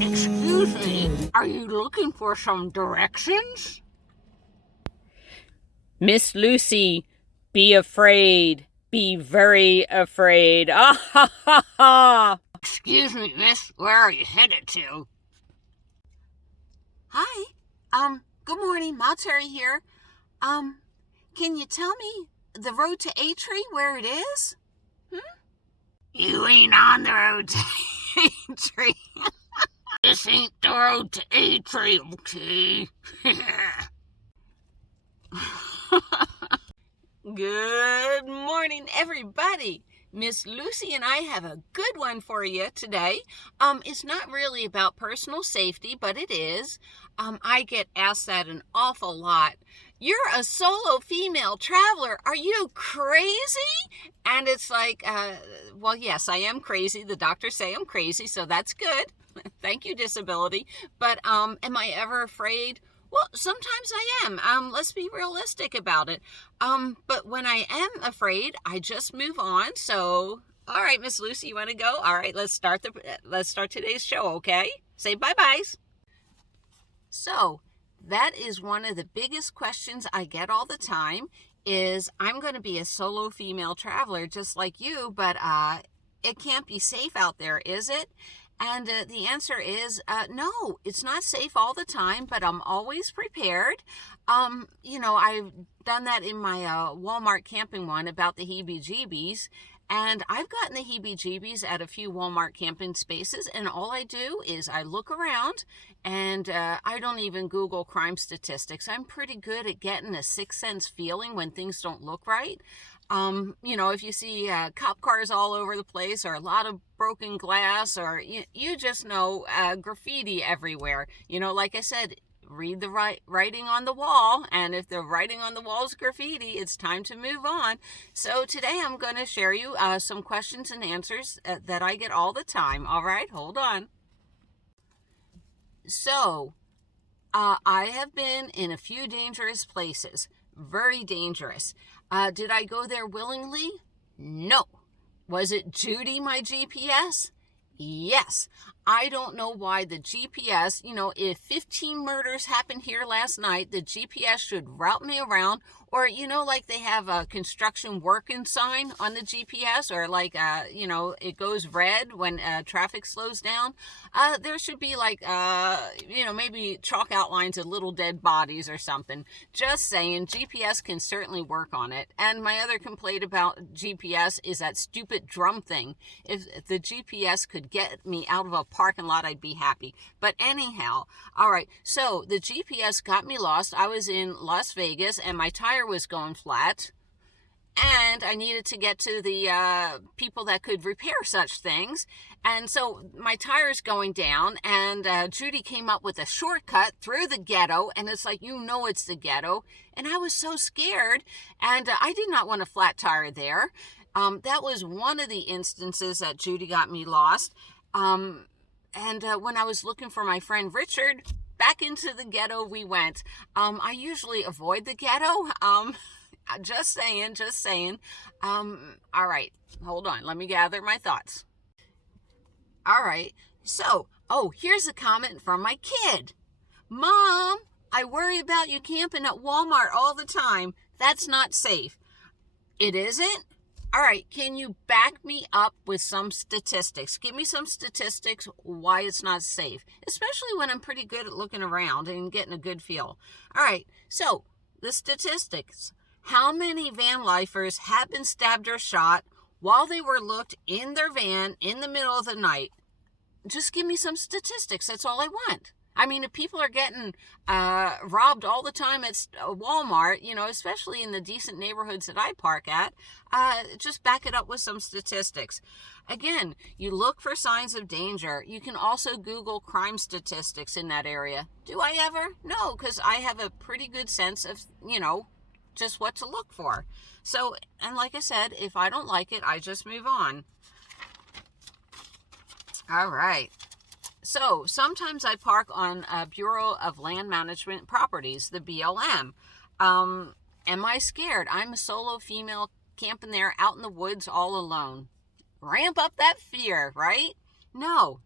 Excuse me, are you looking for some directions? Miss Lucy, be afraid. Be very afraid. Ah ha ha ha! Excuse me, miss, where are you headed to? Hi. Good morning. Terry here. Can you tell me the road to A-Tree, where it is? You ain't on the road to A-Tree. This ain't the road to A-Tree, okay? Good morning, everybody. Miss Lucy and I have a good one for you today. It's not really about personal safety, but it is. I get asked that an awful lot. You're a solo female traveler. Are you crazy? And it's like, well, yes, I am crazy. The doctors say I'm crazy, so that's good. Thank you, disability. But am I ever afraid? Well, sometimes I am. Let's be realistic about it. But when I am afraid, I just move on. So, all right, Miss Lucy, you want to go? All right, let's start today's show, okay? Say bye-byes. So, that is one of the biggest questions I get all the time is I'm going to be a solo female traveler just like you, but it can't be safe out there, is it? And the answer is no, it's not safe all the time, but I'm always prepared. I've done that in my Walmart camping one about the heebie-jeebies. And I've gotten the heebie-jeebies at a few Walmart camping spaces. And all I do is I look around and I don't even Google crime statistics. I'm pretty good at getting a sixth sense feeling when things don't look right. If you see cop cars all over the place or a lot of broken glass or you just know graffiti everywhere. Like I said, read the writing on the wall, and if the writing on the wall is graffiti, it's time to move on. So today I'm going to share you some questions and answers that I get all the time. All right, hold on. So, I have been in a few dangerous places, very dangerous. Did I go there willingly? No. Was it Judy, my GPS? Yes. I don't know why the GPS, if 15 murders happened here last night, the GPS should route me around, or, like they have a construction working sign on the GPS, or like, it goes red when traffic slows down. There should be like, maybe chalk outlines of little dead bodies or something. Just saying, GPS can certainly work on it. And my other complaint about GPS is that stupid drum thing. If the GPS could get me out of a parking lot, I'd be happy. But anyhow, all right, so the GPS got me lost. I was in Las Vegas and my tire was going flat, and I needed to get to the people that could repair such things. And so my tire's going down, and Judy came up with a shortcut through the ghetto, and it's like, it's the ghetto. And I was so scared, and I did not want a flat tire there. That was one of the instances that Judy got me lost. And when I was looking for my friend Richard, back into the ghetto we went. I usually avoid the ghetto. Just saying. All right, hold on. Let me gather my thoughts. All right. So, here's a comment from my kid. Mom, I worry about you camping at Walmart all the time. That's not safe. It isn't? All right, can you back me up with some statistics? Give me some statistics why it's not safe, especially when I'm pretty good at looking around and getting a good feel. All right, so the statistics. How many van lifers have been stabbed or shot while they were locked in their van in the middle of the night? Just give me some statistics. That's all I want. I mean, if people are getting robbed all the time at Walmart, especially in the decent neighborhoods that I park at, just back it up with some statistics. Again, you look for signs of danger. You can also Google crime statistics in that area. Do I ever? No, because I have a pretty good sense of, just what to look for. So, and like I said, if I don't like it, I just move on. All right. So sometimes I park on Bureau of Land Management Properties, the BLM. Am I scared? I'm a solo female camping there out in the woods all alone. Ramp up that fear, right? No.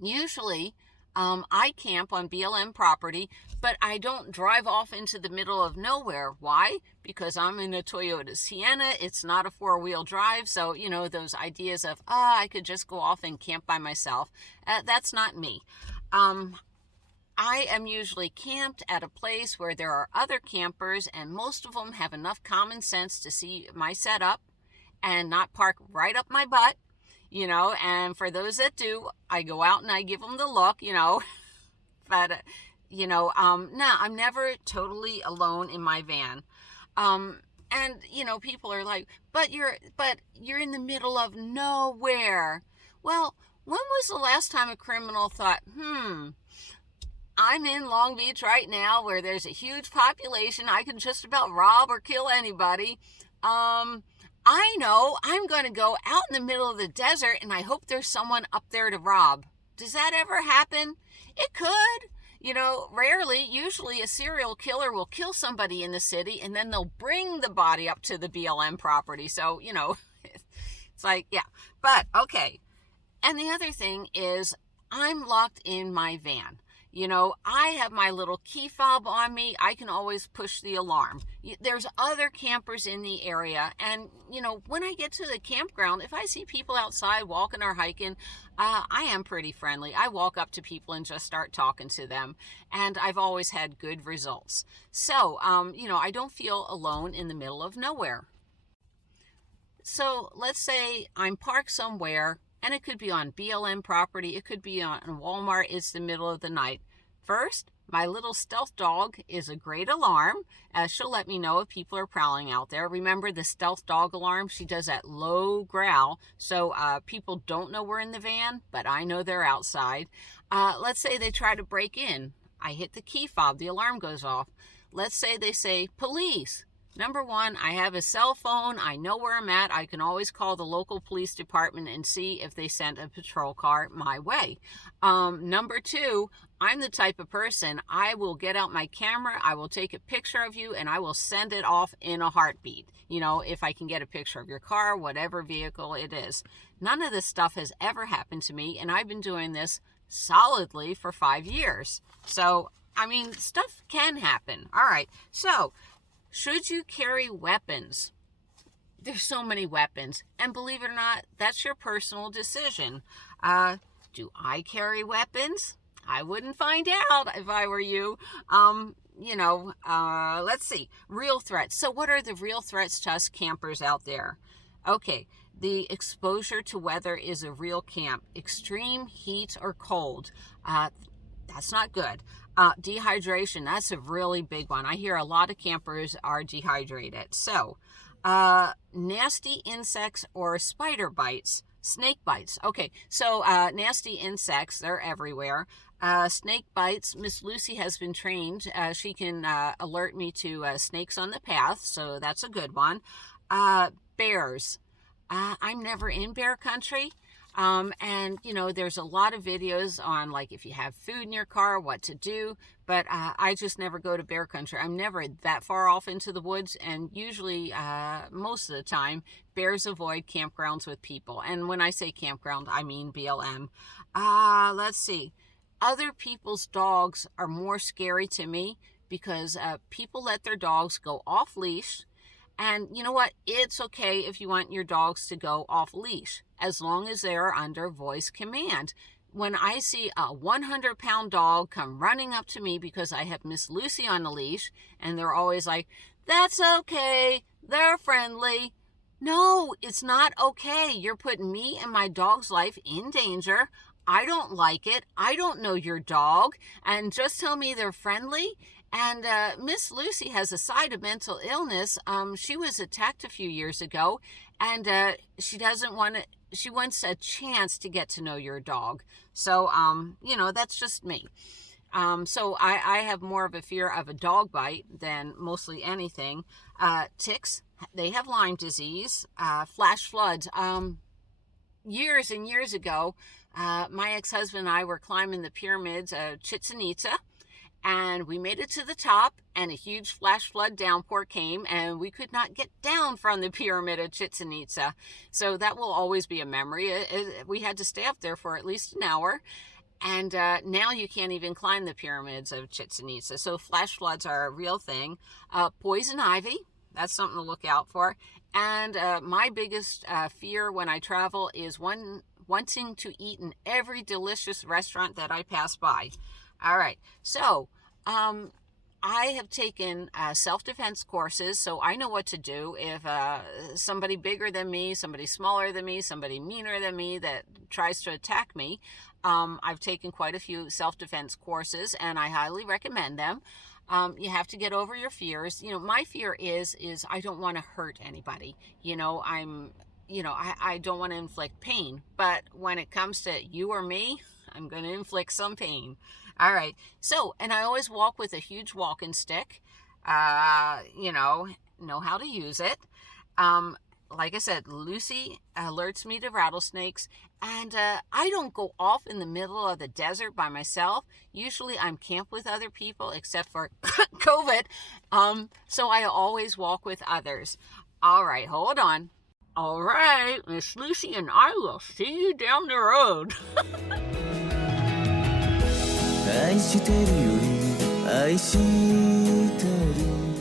Usually, I camp on BLM property, but I don't drive off into the middle of nowhere. Why? Because I'm in a Toyota Sienna. It's not a four-wheel drive. So, those ideas of, I could just go off and camp by myself. That's not me. I am usually camped at a place where there are other campers, and most of them have enough common sense to see my setup and not park right up my butt. And for those that do, I go out and I give them the look, but, no, I'm never totally alone in my van. And, people are like, but you're in the middle of nowhere. Well, when was the last time a criminal thought, I'm in Long Beach right now where there's a huge population. I can just about rob or kill anybody. I know I'm going to go out in the middle of the desert and I hope there's someone up there to rob. Does that ever happen? It could. Rarely, usually a serial killer will kill somebody in the city and then they'll bring the body up to the BLM property. So, it's like, yeah, but okay. And the other thing is I'm locked in my van. I have my little key fob on me. I can always push the alarm. There's other campers in the area. And, when I get to the campground, if I see people outside walking or hiking, I am pretty friendly. I walk up to people and just start talking to them. And I've always had good results. So, I don't feel alone in the middle of nowhere. So let's say I'm parked somewhere. And it could be on BLM property. It could be on Walmart. It's the middle of the night. First, my little stealth dog is a great alarm. She'll let me know if people are prowling out there. Remember the stealth dog alarm? She does that low growl. So people don't know we're in the van, but I know they're outside. Let's say they try to break in. I hit the key fob. The alarm goes off. Let's say they say, police. Number one, I have a cell phone. I know where I'm at. I can always call the local police department and see if they sent a patrol car my way. Number two, I'm the type of person, I will get out my camera, I will take a picture of you, and I will send it off in a heartbeat. If I can get a picture of your car, whatever vehicle it is. None of this stuff has ever happened to me, and I've been doing this solidly for 5 years. So, stuff can happen. All right, so should you carry weapons? There's so many weapons. And believe it or not, that's your personal decision. Do I carry weapons? I wouldn't find out if I were you. Let's see. Real threats. So what are the real threats to us campers out there? Okay, the exposure to weather is a real camp. Extreme heat or cold. That's not good. Dehydration, that's a really big one. I hear a lot of campers are dehydrated. So, nasty insects or spider bites, snake bites. Okay, so nasty insects, they're everywhere. Snake bites, Miss Lucy has been trained. She can alert me to snakes on the path, so that's a good one. Bears. I'm never in bear country. And there's a lot of videos on like if you have food in your car, what to do, but I just never go to bear country. I'm never that far off into the woods, and usually most of the time bears avoid campgrounds with people. And when I say campground, I mean BLM. Let's see. Other people's dogs are more scary to me because people let their dogs go off leash. And you know what? It's okay if you want your dogs to go off leash, as long as they are under voice command. When I see a 100-pound dog come running up to me because I have Miss Lucy on the leash, and they're always like, that's okay, they're friendly. No, it's not okay. You're putting me and my dog's life in danger. I don't like it. I don't know your dog. And just tell me they're friendly. And Miss Lucy has a side of mental illness. She was attacked a few years ago, and she wants a chance to get to know your dog. So, that's just me. So I have more of a fear of a dog bite than mostly anything. Ticks, they have Lyme disease. Flash floods. Years and years ago, my ex-husband and I were climbing the pyramids of Chichen Itza. And we made it to the top, and a huge flash flood downpour came, and we could not get down from the pyramid of Chichen Itza. So that will always be a memory. We had to stay up there for at least an hour. And now you can't even climb the pyramids of Chichen Itza. So flash floods are a real thing. Poison ivy, that's something to look out for. And my biggest fear when I travel is wanting to eat in every delicious restaurant that I pass by. All right, so I have taken self-defense courses, so I know what to do if somebody bigger than me, somebody smaller than me, somebody meaner than me that tries to attack me. I've taken quite a few self-defense courses, and I highly recommend them. You have to get over your fears. My fear is I don't want to hurt anybody. I don't want to inflict pain. But when it comes to you or me, I'm going to inflict some pain. All right. So, and I always walk with a huge walking stick. Know how to use it. Like I said, Lucy alerts me to rattlesnakes, and I don't go off in the middle of the desert by myself. Usually I'm camped with other people, except for COVID. So I always walk with others. All right, hold on. All right, Miss Lucy and I will see you down the road. 愛してるより愛してる